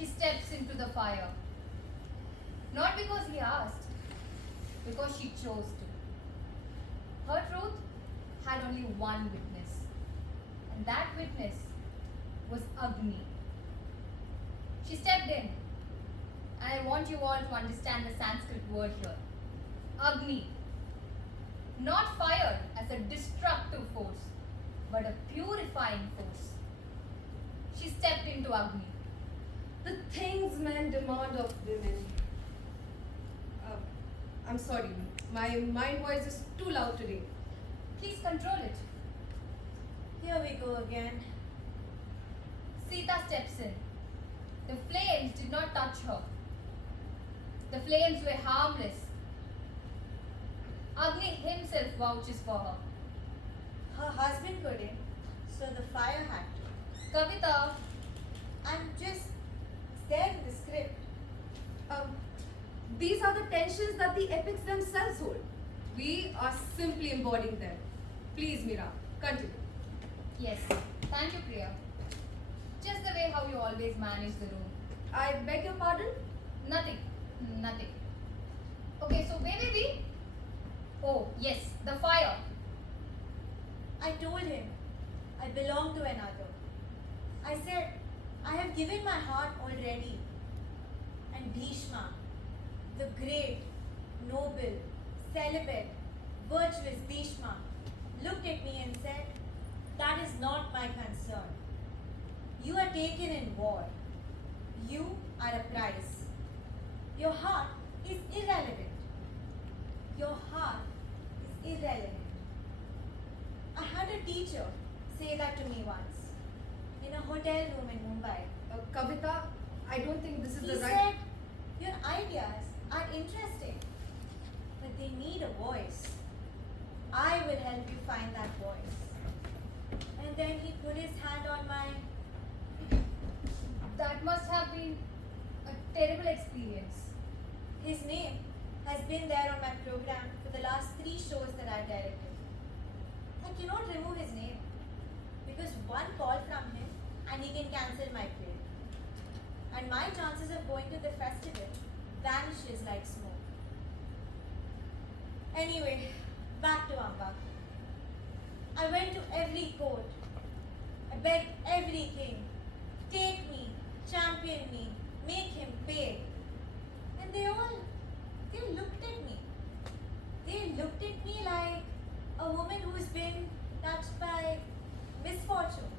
She steps into the fire. Not because he asked, because she chose to. Her truth had only one witness, and that witness was Agni. She stepped in, and I want you all to understand the Sanskrit word here. Agni. Not fire as a destructive force, but a purifying force. She stepped into Agni. The things men demand of women. I'm sorry, my mind voice is too loud today. Please control it. Here we go again. Sita steps in. The flames did not touch her. The flames were harmless. Agni himself vouches for her. Her husband couldn't, so the fire had to. Kavita, I'm just there in the script. These are the tensions that the epics themselves hold. We are simply embodying them. Please, Mira, continue. yes, thank you, Priya. Just the way how you always manage the room. I beg your pardon? Nothing. Okay, so where were we? Oh, yes, the fire. I told him I belong to another. I said, I have given my heart already. And Bhishma, the great, noble, celibate, virtuous Bhishma, looked at me and said, that is not my concern. You are taken in war. You are a prize. Your heart is irrelevant. Your heart is irrelevant. I had a teacher say that to me once in a hotel room in Mumbai. Kavita, I don't think this is He the said, right... your ideas are interesting, but they need a voice. I will help you find that voice. And then he put his hand on my... That must have been a terrible experience. His name has been there on my program for the last 3 shows that I've directed. I cannot remove his name because one call from him and he can cancel my play. And my chances of going to the festival vanishes like smoke. Anyway, back to Amba. I went to every court. I begged every king, take me, champion me, make him pay. And they looked at me. They looked at me like a woman who's been touched by misfortune.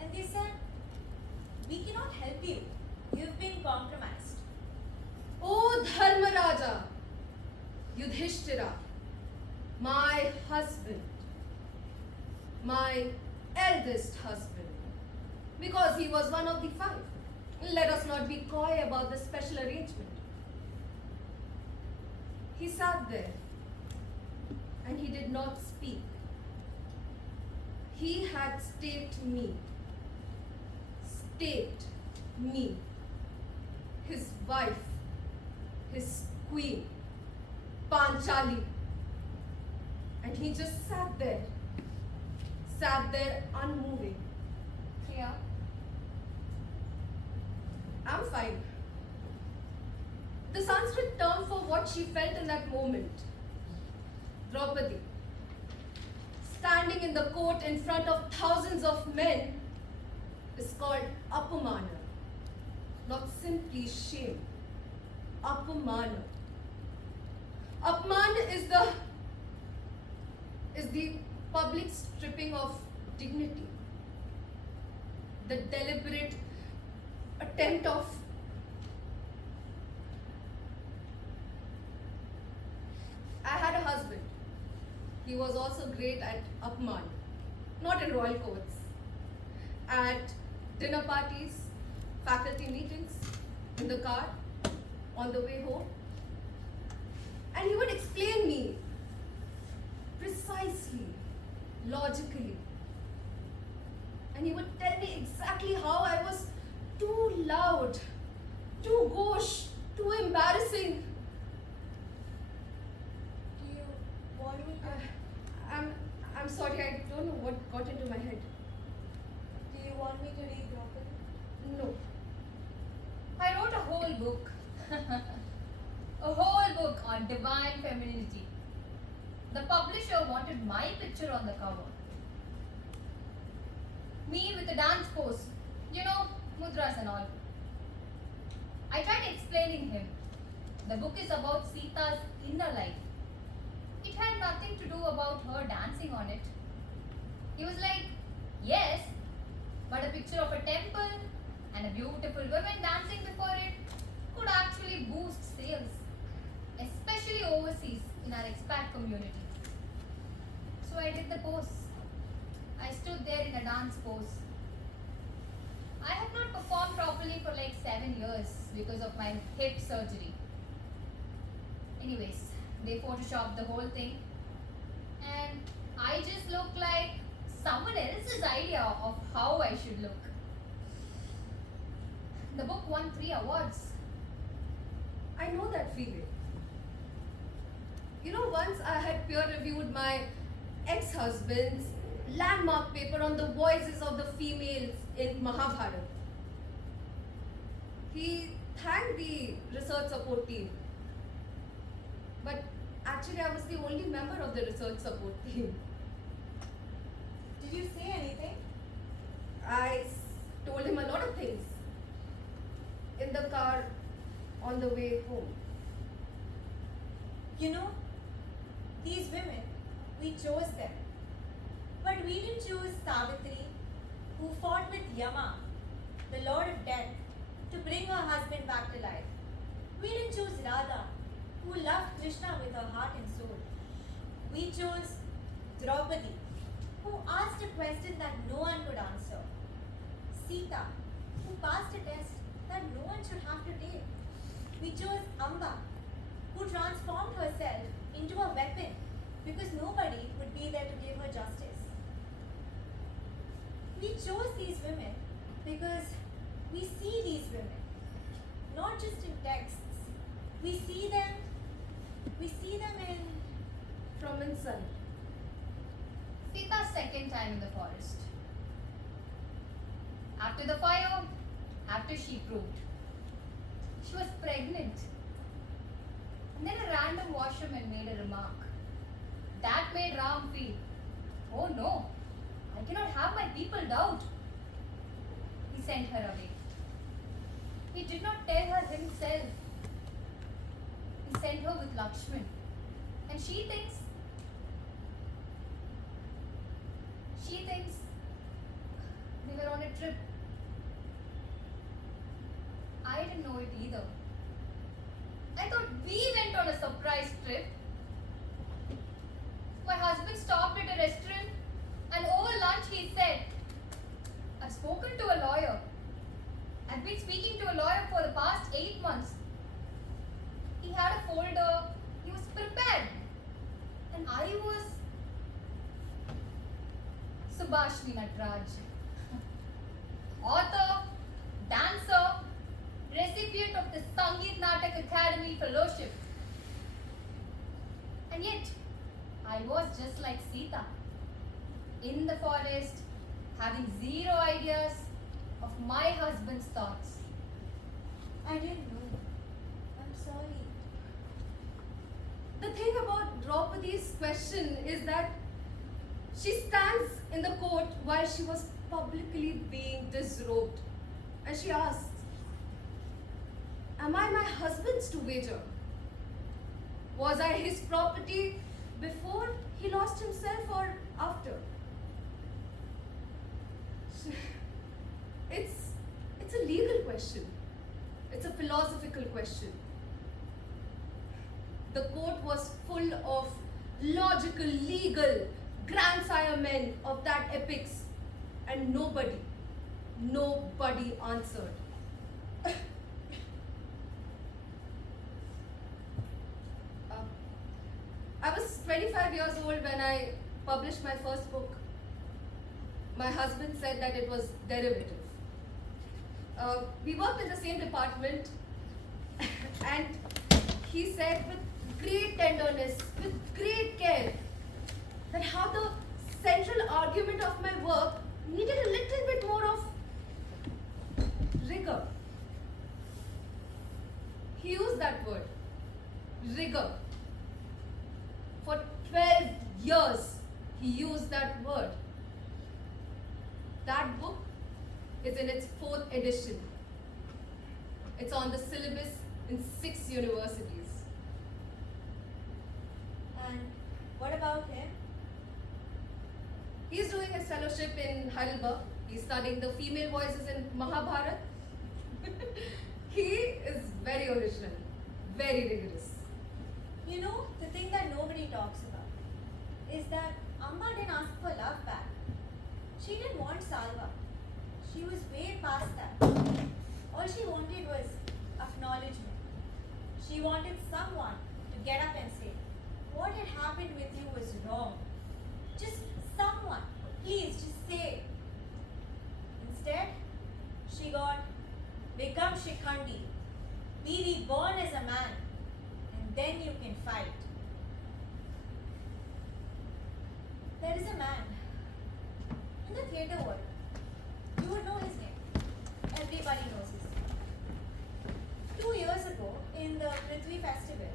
And they said, we cannot help you. You've been compromised. Oh, Dharmaraja, Yudhishthira, my husband, my eldest husband, because he was one of the 5. Let us not be coy about the special arrangement. He sat there and he did not speak. He had staked me, his wife, his queen, Panchali. And he just sat there unmoving. Priya, I'm fine. The Sanskrit term for what she felt in that moment, Draupadi, standing in the court in front of thousands of men, is called Apamana. Not simply shame. Apamana. Apamana is the public stripping of dignity. The deliberate attempt of I had a husband. He was also great at Apman, not in royal courts. At dinner parties, faculty meetings, in the car, on the way home. And he would explain me precisely, logically. And he would tell me exactly how I was too loud, too gauche, too embarrassing. Do you want me to? I'm sorry, I don't know what got into my head. Do you want me to read Draupadi? No. whole book. A whole book on divine femininity. The publisher wanted my picture on the cover. Me with a dance pose. You know, mudras and all. I tried explaining him. The book is about Sita's inner life. It had nothing to do about her dancing on it. He was like, yes, but a picture of a temple and a beautiful woman dancing before it could actually boost sales, especially overseas in our expat community. So I did the pose. I stood there in a dance pose. I have not performed properly for like 7 years because of my hip surgery. Anyways, they photoshopped the whole thing and I just look like someone else's idea of how I should look. The book won 3 awards. I know that feeling. You know, once I had peer reviewed my ex-husband's landmark paper on the voices of the females in Mahabharata. He thanked the research support team. But actually, I was the only member of the research support team. Did you say anything? I told him a lot of things in the car on the way home. You know, these women, we chose them. But we didn't choose Savitri, who fought with Yama, the Lord of Death, to bring her husband back to life. We didn't choose Radha, who loved Krishna with her heart and soul. We chose Draupadi, who asked a question that no one could answer. Sita, who passed a test that no one should have to take. We chose Amba, who transformed herself into a weapon because nobody would be there to give her justice. We chose these women because we see these women, not just in texts. We see them in From inside. Sita's second time in the forest. After the fire, after she proved. She was pregnant. And then a random washerman made a remark. That made Ram feel, oh no, I cannot have my people doubt. He sent her away. He did not tell her himself. He sent her with Lakshman. And she thinks they were on a trip. I didn't know it either. I thought we went on a surprise trip. My husband stopped at a restaurant and over lunch he said, I've spoken to a lawyer. I've been speaking to a lawyer for the past 8 months. He had a folder. He was prepared. And I was Subhashni Natraj. Author, dancer, recipient of the Sangeet Natak Academy Fellowship. And yet, I was just like Sita, in the forest, having zero ideas of my husband's thoughts. I didn't know. I'm sorry. The thing about Draupadi's question is that she stands in the court while she was publicly being disrobed. And she asks, am I my husband's to wager? Was I his property before he lost himself or after? It's a legal question. It's a philosophical question. The court was full of logical, legal, grandsire men of that epics, and nobody answered. I was 25 years old when I published my first book. My husband said that it was derivative. We worked in the same department, and he said with great tenderness, with great care, that how the central argument of my work needed a little bit more of rigor. He used that word, rigor. For 12 years, he used that word. That book is in its 4th edition. It's on the syllabus in 6 universities. And what about him? He's doing his fellowship in Halwa. He's studying the female voices in Mahabharata. He is very original, very rigorous. You know, the thing that nobody talks about is that Amma didn't ask for love back. She didn't want Salva. She was way past that. All she wanted was acknowledgement. She wanted someone to get up and say, what had happened with you was wrong. Just someone. Please, just say. Instead, she got, become Shikhandi. Be reborn as a man. And then you can fight. There is a man in the theatre world. You would know his name. Everybody knows his name. 2 years ago, in the Prithvi festival,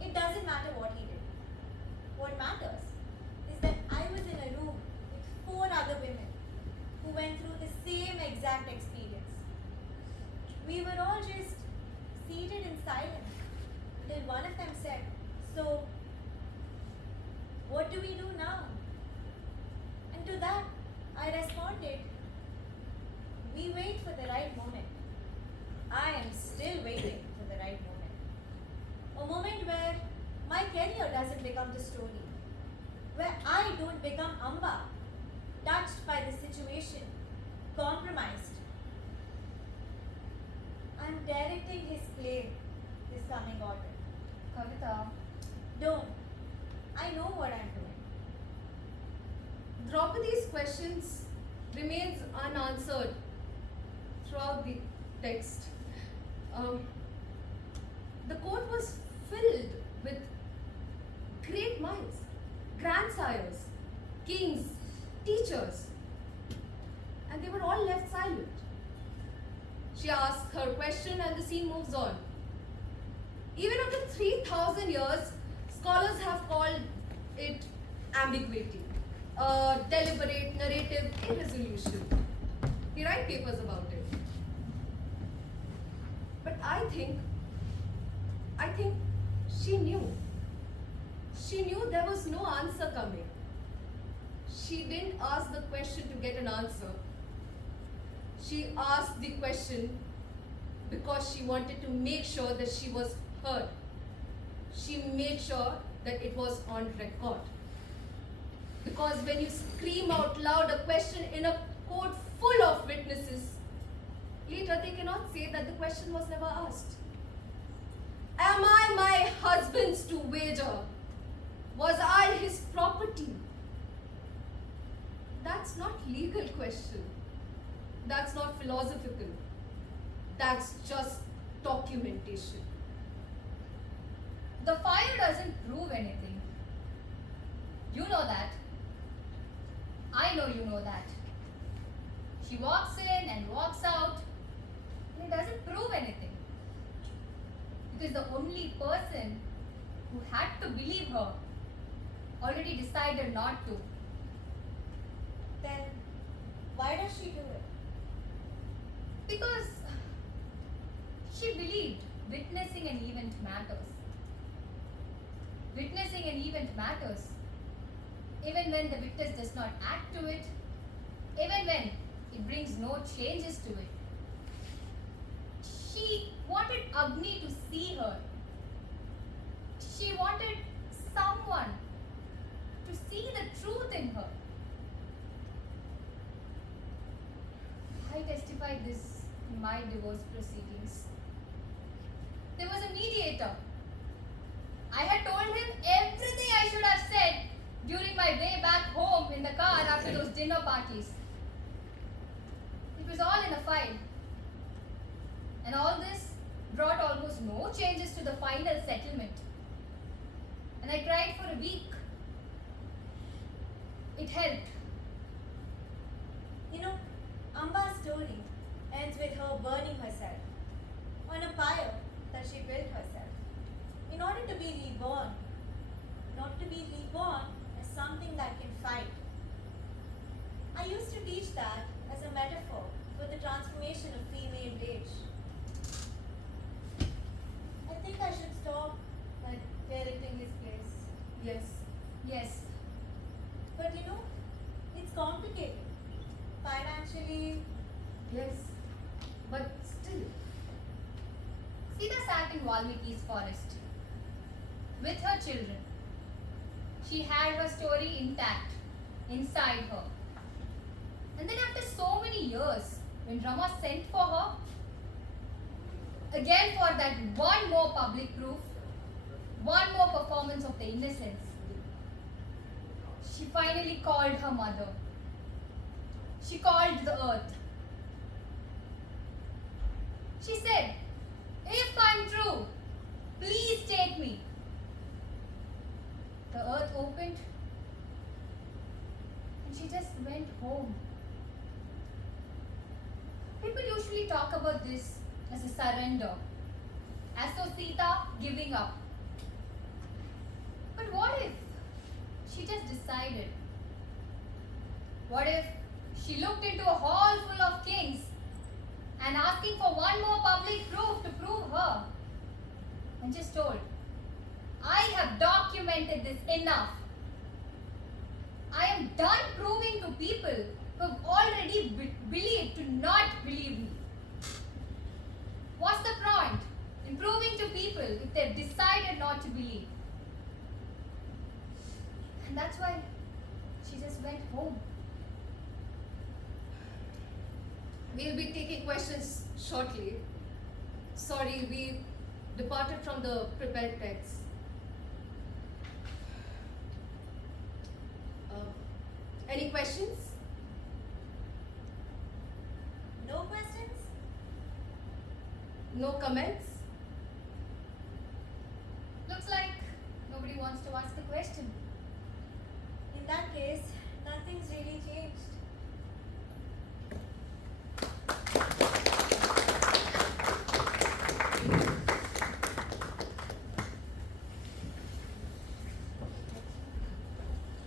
it doesn't matter what he did. What matters is that I was in a room with 4 other women who went through the same exact experience. We were all just seated in silence until one of them said, so, what do we do now? And to that, I responded, we wait for the right moment. I am still waiting for the right moment. A moment where my career doesn't become the story. Where I don't become Amba, touched by the situation, compromised. I'm directing his play this coming autumn. Kavita, Don't. I know what I'm doing. Draupadi's questions remains unanswered throughout the text. The court was filled with great minds, grandsires, kings, teachers, and they were all left silent. She asks her question and the scene moves on. Even after 3,000 years, scholars have called it ambiguity, a deliberate narrative irresolution. They write papers about it. But I think she knew. She knew there was no answer coming. She didn't ask the question to get an answer. She asked the question because she wanted to make sure that she was heard. She made sure that it was on record. Because when you scream out loud a question in a court full of witnesses, later they cannot say that the question was never asked. Am I my husband's to wager? Was I his property? That's not legal question. That's not philosophical. That's just documentation. the fire doesn't prove anything. You know that. I know you know that. She walks in and walks out, and it doesn't prove anything. Because the only person who had to believe her already decided not to. Then why does she do it? Because she believed witnessing an event matters. Witnessing an event matters. Even when the witness does not act to it, even when it brings no changes to it. She wanted Agni to see her. She wanted someone to see the truth in her. I testified this in my divorce proceedings. There was a mediator. I had told him everything I should have said during my way back home in the car after those dinner parties. It was all in a file. And all this brought almost no changes to the final settlement. And I tried for a week. It helped. You know, Amba's story ends with her burning herself. wanted to be reborn, not to be reborn as something that can fight. I used to teach that as a metaphor for the transformation of female age. I think I should stop by directing his place. Yes. Yes. But it's complicated. Financially, Yes. But still. Sita sat in Valmiki's forest with her children. She had her story intact inside her. And then after so many years, when Rama sent for her, again for that one more public proof, one more performance of the innocence, she finally called her mother. She called the earth. She said, "If I'm true, please take me." The earth opened and she just went home. People usually talk about this as a surrender, as though Sita giving up. But what if she just decided? What if she looked into a hall full of kings and asking for one more public proof to prove her and just told, "I have documented this enough. I am done proving to people who have already believed to not believe me." What's the point in proving to people if they've decided not to believe? And that's why she just went home. We'll be taking questions shortly. Sorry, we departed from the prepared text. Any questions? no questions? No comments? Looks like nobody wants to ask a question. In that case, nothing's really changed.